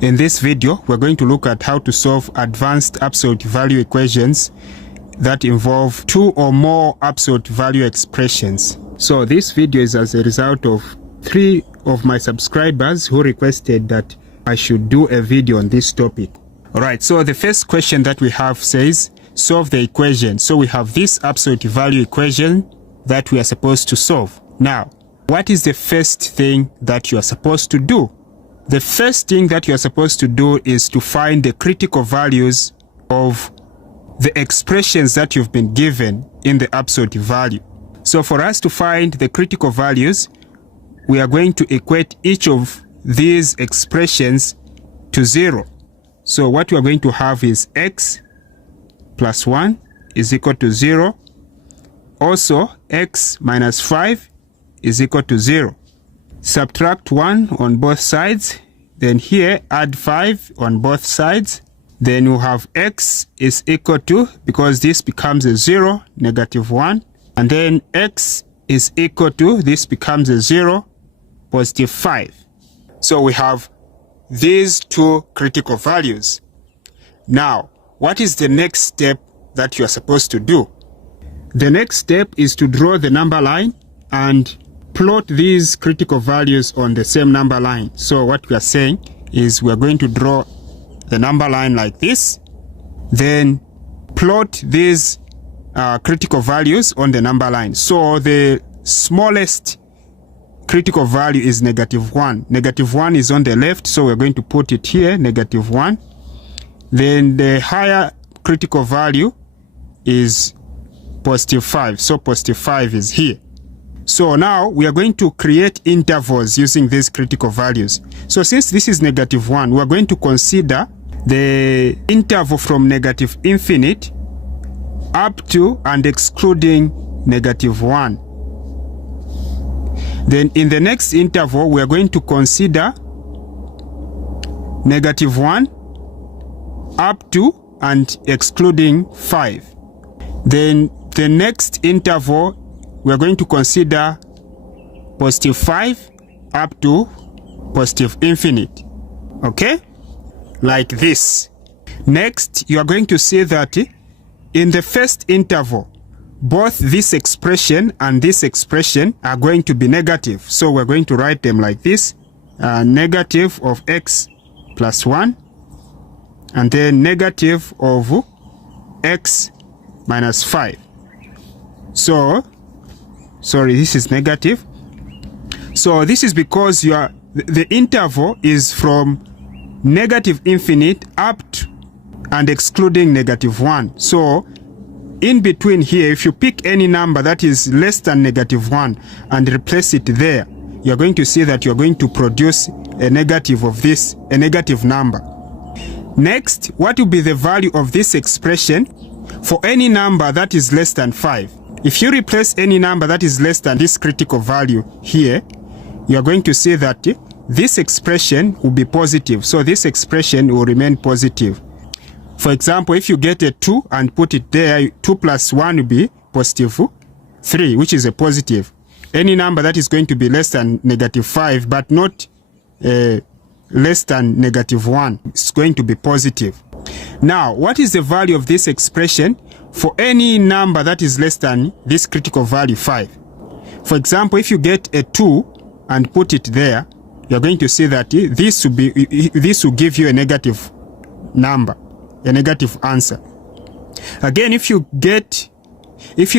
In this video, we're going to look at how to solve advanced absolute value equations that involve two or more absolute value expressions. So this video is as a result of 3 of my subscribers who requested that I should do a video on this topic. Alright, so the first question that we have says, solve the equation. So we have this absolute value equation that we are supposed to solve. Now, what is the first thing that you are supposed to do? The first thing that you are supposed to do is to find the critical values of the expressions that you've been given in the absolute value. So for us to find the critical values, we are going to equate each of these expressions to 0. So what we are going to have is x plus 1 is equal to 0. Also, x minus 5 is equal to 0. Subtract 1 on both sides, then here add 5 on both sides. Then we'll have x is equal to, because this becomes a 0, negative 1. And then x is equal to, this becomes a 0, positive 5. So we have these two critical values. Now, what is the next step that you are supposed to do? The next step is to draw the number line and plot these critical values on the same number line. So what we are saying is we are going to draw the number line like this, then plot these critical values on the number line. So the smallest critical value is negative 1. Negative 1 is on the left, so we're going to put it here, negative 1. Then the higher critical value is positive 5. So positive 5 is here. So now we are going to create intervals using these critical values. So since this is negative 1, we are going to consider the interval from negative infinite up to and excluding negative 1. Then in the next interval, we are going to consider negative 1 up to and excluding 5. Then the next interval, we are going to consider positive 5 up to positive infinite. Okay? Like this. Next, you are going to see that in the first interval, both this expression and this expression are going to be negative. So we're going to write them like this. Negative of x plus 1. And then negative of x minus 5. So, sorry, this is negative. So this is because the interval is from negative infinite up to and excluding negative 1. So in between here, if you pick any number that is less than negative 1 and replace it there, you're going to see that you're going to produce a negative of this, a negative number. Next, what will be the value of this expression for any number that is less than 5? If you replace any number that is less than this critical value here, you're going to see that this expression will be positive. So this expression will remain positive. For example, if you get a 2 and put it there, 2 plus 1 will be positive 3, which is a positive. Any number that is going to be less than negative 5, but not less than negative 1, is going to be positive. Now, what is the value of this expression for any number that is less than this critical value 5? For example, if you get a 2 and put it there, you're going to see that this will give you a negative number, a negative answer. Again, if you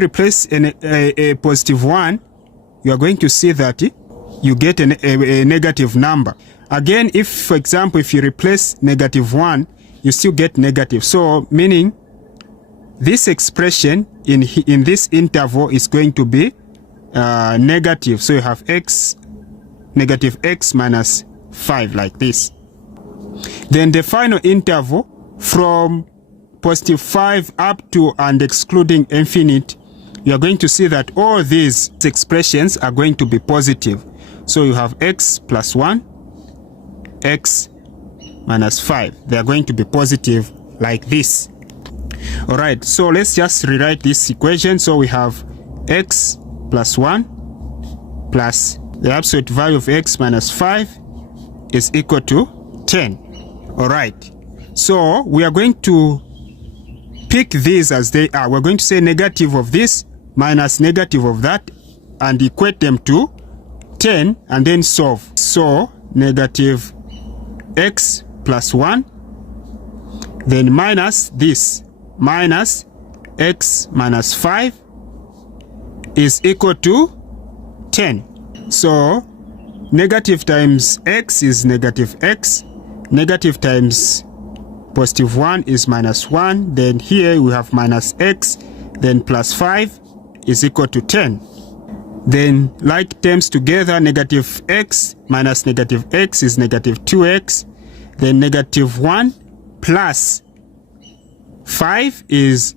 replace a positive 1, you are going to see that you get a negative number. Again, if, for example, if you replace negative 1, you still get negative. So, meaning this expression in this interval is going to be negative. So you have negative x minus 5 like this. Then the final interval from positive 5 up to and excluding infinite, you are going to see that all these expressions are going to be positive. So you have x plus 1, x minus 5. They are going to be positive like this. Alright, so let's just rewrite this equation. So we have x plus 1 plus the absolute value of x minus 5 is equal to 10. All right. So we are going to pick these as they are. We're going to say negative of this minus negative of that and equate them to 10 and then solve. So negative x plus 1, then minus this, minus x minus 5 is equal to 10. So negative times x is negative x, negative times positive 1 is minus 1, then here we have minus x, then plus 5 is equal to 10. Then like terms together, negative x minus negative x is negative 2x, then negative 1 plus 5 is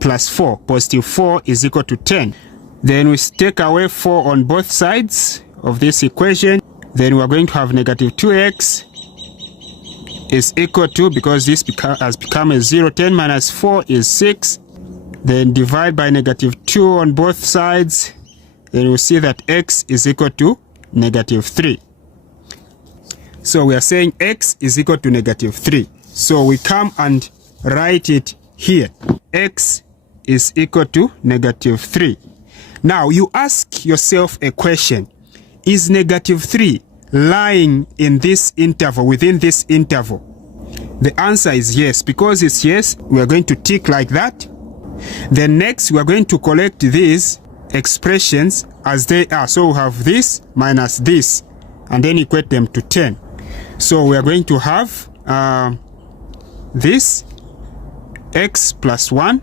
plus 4, positive 4 is equal to 10. Then we take away 4 on both sides of this equation, then we are going to have negative 2x is equal to, because this has become a 0, 10 minus 4 is 6. Then divide by negative 2 on both sides. Then we'll see that x is equal to negative 3. So we are saying x is equal to negative 3. So we come and write it here. X is equal to negative 3. Now you ask yourself a question. Is negative 3 lying in this interval, within this interval? The answer is yes. Because it's yes, we are going to tick like that. Then next, we are going to collect these expressions as they are. So we have this minus this, and then equate them to 10. So we are going to have this x plus 1,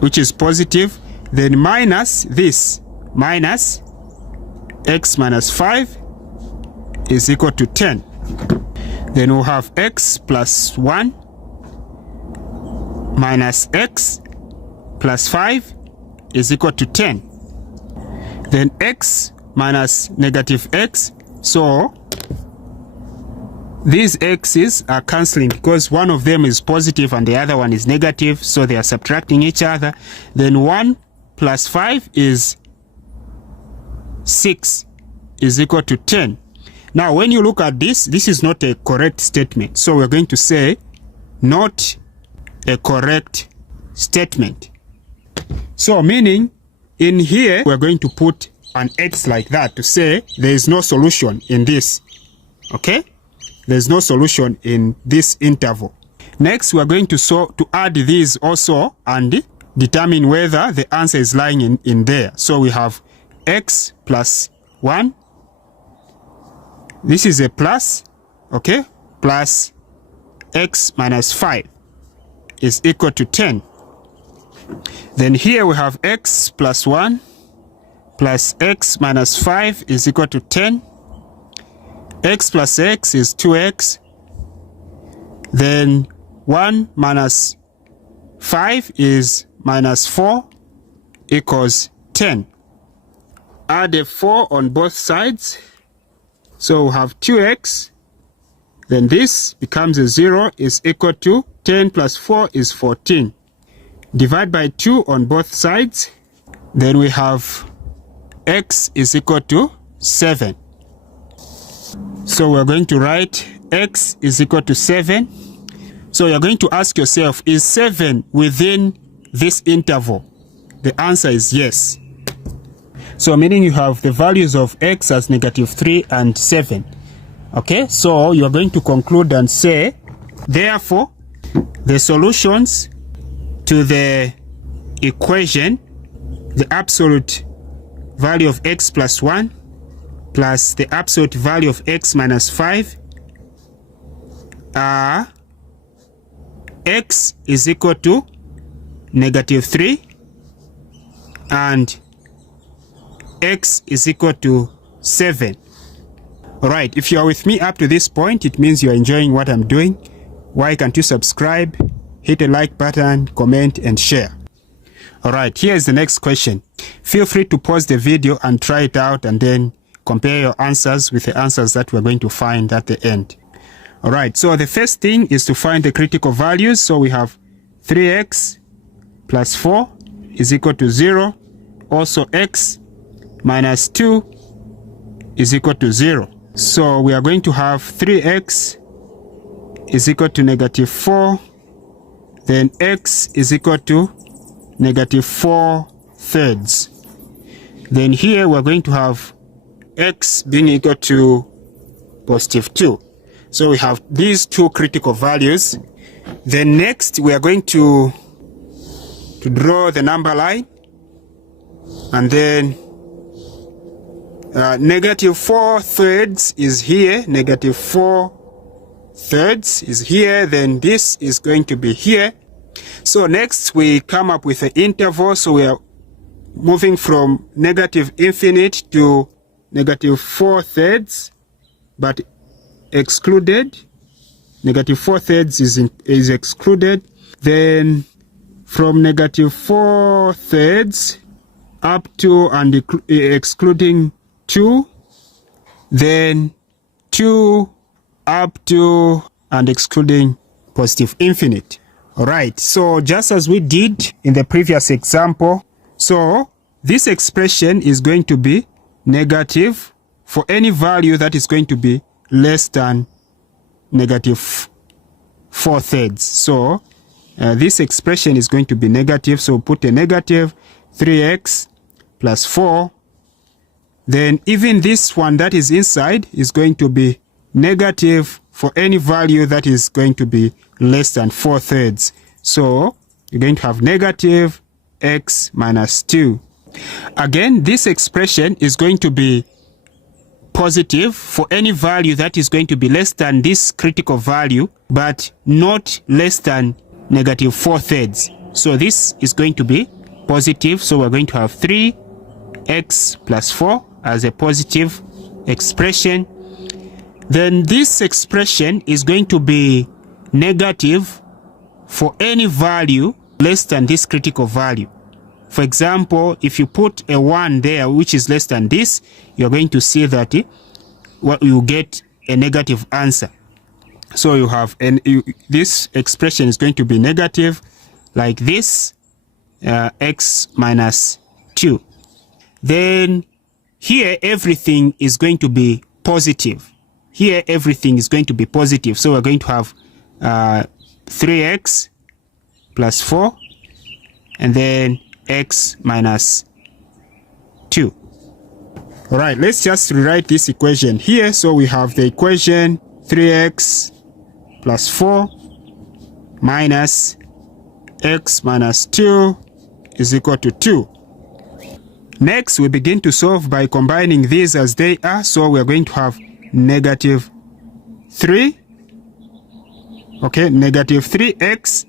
which is positive, then minus this, minus x minus 5 is equal to 10. Then we'll have x plus 1 minus x plus 5 is equal to 10. Then x minus negative x. So these x's are cancelling because one of them is positive and the other one is negative. So they are subtracting each other. Then 1 plus 5 is 6 is equal to 10. Now when you look at this, this is not a correct statement. So we're going to say not a correct statement. So meaning in here we're going to put an X like that to say there is no solution in this. Okay? There's no solution in this interval. Next we're going to add these also and determine whether the answer is lying in there. So we have x plus 1. This is a plus, okay? Plus x minus 5 is equal to 10. Then here we have x plus 1 plus x minus 5 is equal to 10. X plus x is 2x. Then 1 minus 5 is minus 4 equals 10. Add a 4 on both sides. So we have 2x. Then this becomes a 0 is equal to 10 plus 4 is 14. Divide by 2 on both sides. Then we have x is equal to 7. So we're going to write x is equal to 7. So you're going to ask yourself, is 7 within this interval? The answer is yes. So meaning you have the values of x as negative 3 and 7. Okay, so you're going to conclude and say, therefore, the solutions to the equation, the absolute value of x plus 1 plus the absolute value of x minus 5 are x is equal to negative 3 and x is equal to 7. Alright, if you are with me up to this point, it means you are enjoying what I'm doing. Why can't you subscribe, hit the like button, comment and share. Alright, here is the next question. Feel free to pause the video and try it out and then compare your answers with the answers that we're going to find at the end. Alright, so the first thing is to find the critical values. So we have 3x plus 4 is equal to 0. Also x minus 2 is equal to 0. So we are going to have 3x is equal to negative 4. Then x is equal to negative 4/3. Then here we're going to have x being equal to positive 2. So we have these two critical values. Then next we are going to draw the number line, and then negative 4/3 is here, negative 4/3 is here, then this is going to be here. So next we come up with an interval. So we are moving from negative infinite to negative 4/3, but excluded. Negative 4/3 is excluded. Then from negative 4/3 up to and excluding 2, then 2 up to and excluding positive infinite. Alright, so just as we did in the previous example, so this expression is going to be negative for any value that is going to be less than negative 4/3. So this expression is going to be negative, so put a negative 3x plus 4. Then even this one that is inside is going to be negative for any value that is going to be less than 4/3. So you're going to have negative x minus 2. Again, this expression is going to be positive for any value that is going to be less than this critical value, but not less than negative 4/3. So this is going to be positive. So we're going to have 3x plus 4 as a positive expression. Then this expression is going to be negative for any value less than this critical value. For example, if you put a 1 there, which is less than this, you're going to see that you get a negative answer. So you have this expression is going to be negative like this, x minus 2. Then here everything is going to be positive. Here everything is going to be positive. So we're going to have 3x plus 4 and then x minus 2. All right, let's just rewrite this equation here. So we have the equation 3x plus 4 minus x minus 2 is equal to 2. Next, we begin to solve by combining these as they are. So we're going to have negative 3. Okay, negative 3x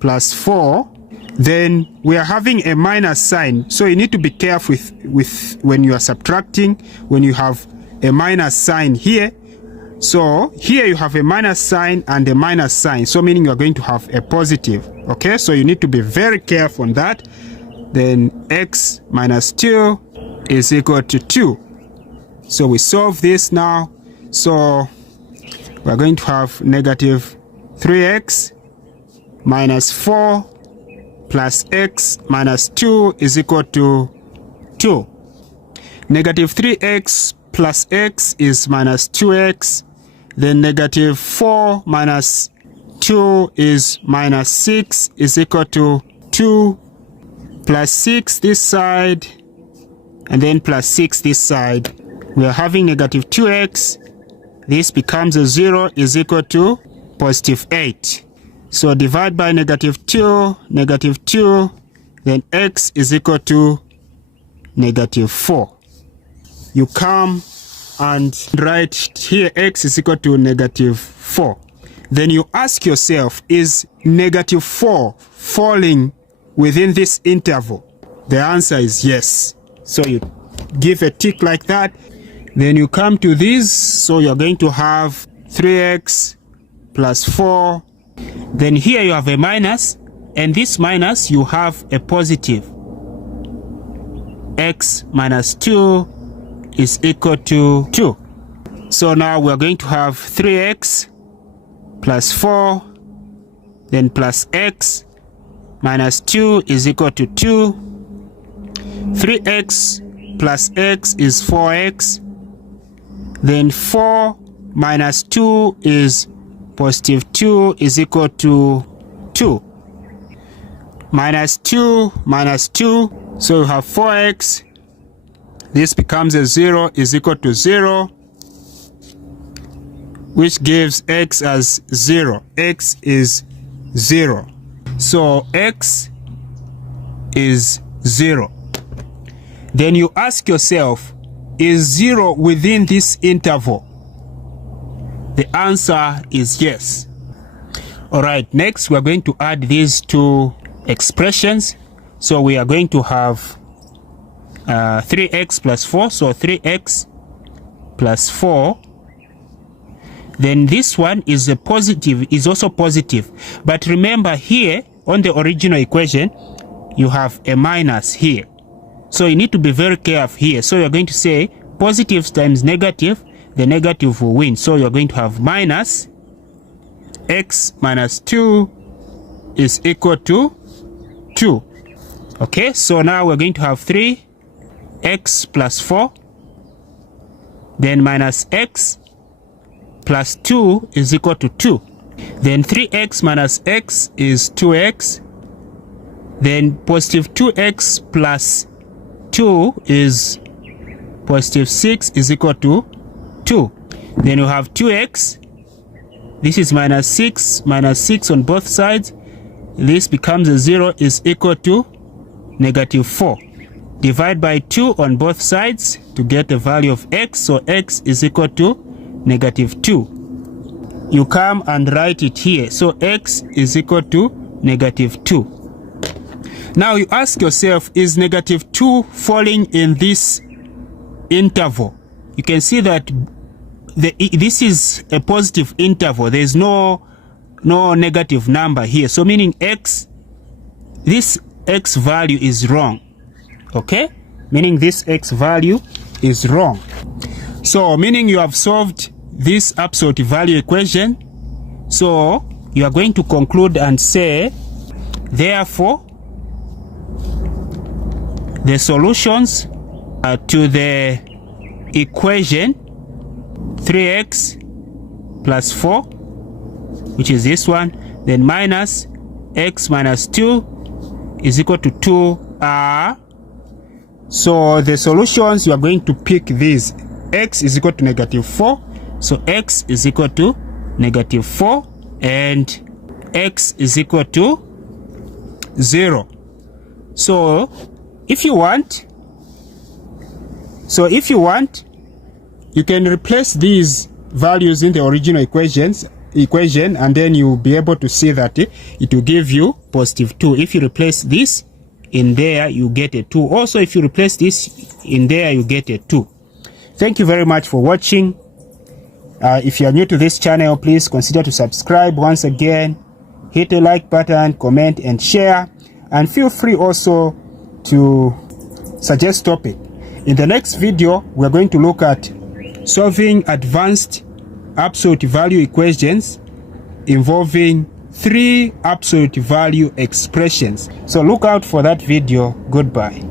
plus 4. Then we are having a minus sign. So you need to be careful with when you are subtracting, when you have a minus sign here. So here you have a minus sign and a minus sign. So meaning you are going to have a positive. Okay, so you need to be very careful on that. Then x minus 2 is equal to 2. So we solve this now. So we're going to have negative 3x minus 4 plus x minus 2 is equal to 2. Negative 3x plus x is minus 2x. Then negative 4 minus 2 is minus 6 is equal to 2 plus 6 this side and then plus 6 this side. We are having negative 2x. This becomes a 0 is equal to positive 8. So divide by negative 2, then x is equal to negative 4. You come and write here x is equal to negative 4. Then you ask yourself, is negative 4 falling within this interval? The answer is yes. So you give a tick like that. Then you come to this. So you're going to have 3x plus 4. Then here you have a minus, and this minus you have a positive. X minus 2 is equal to 2. So now we're going to have 3x plus 4, then plus x minus 2 is equal to 2. 3x plus x is 4x. Then 4 minus 2 is positive 2 is equal to 2. Minus 2 minus 2, so you have 4x. This becomes a 0 is equal to 0, which gives x as 0. X is 0. So x is 0. Then you ask yourself, is 0 within this interval? The answer is yes. Alright, next we are going to add these two expressions. So we are going to have 3x plus 4, so 3x plus 4. Then this one is a positive, is also positive. But remember here on the original equation, you have a minus here. So you need to be very careful here. So you're going to say positives times negative, the negative will win. So you're going to have minus x minus 2 is equal to 2. Okay, so now we're going to have 3x plus 4, then minus x plus 2 is equal to 2. Then 3x minus x is 2x. Then positive 2x plus 2 is positive 6 is equal to 2. Then you have 2x. This is minus 6 on both sides. This becomes a 0 is equal to negative 4. Divide by 2 on both sides to get the value of x. So x is equal to negative 2. You come and write it here. So x is equal to negative 2. Now you ask yourself, is negative 2 falling in this interval? You can see that this is a positive interval. There is no negative number here. So meaning x, this x value is wrong. Okay? Meaning this x value is wrong. So meaning you have solved this absolute value equation. So you are going to conclude and say, therefore, the solutions to the equation 3x plus 4, which is this one, then minus x minus 2 is equal to 2 are. So the solutions, you are going to pick these. X is equal to negative 4. So x is equal to negative 4 and x is equal to 0. So if you want, you can replace these values in the original equation, and then you'll be able to see that it will give you positive 2. If you replace this in there, you get a 2. Also, if you replace this in there, you get a 2. Thank you very much for watching. If you are new to this channel, please consider to subscribe. Once again, hit the like button, comment and share, and feel free also to suggest topic. In the next video, we're going to look at solving advanced absolute value equations involving 3 absolute value expressions. So look out for that video. Goodbye.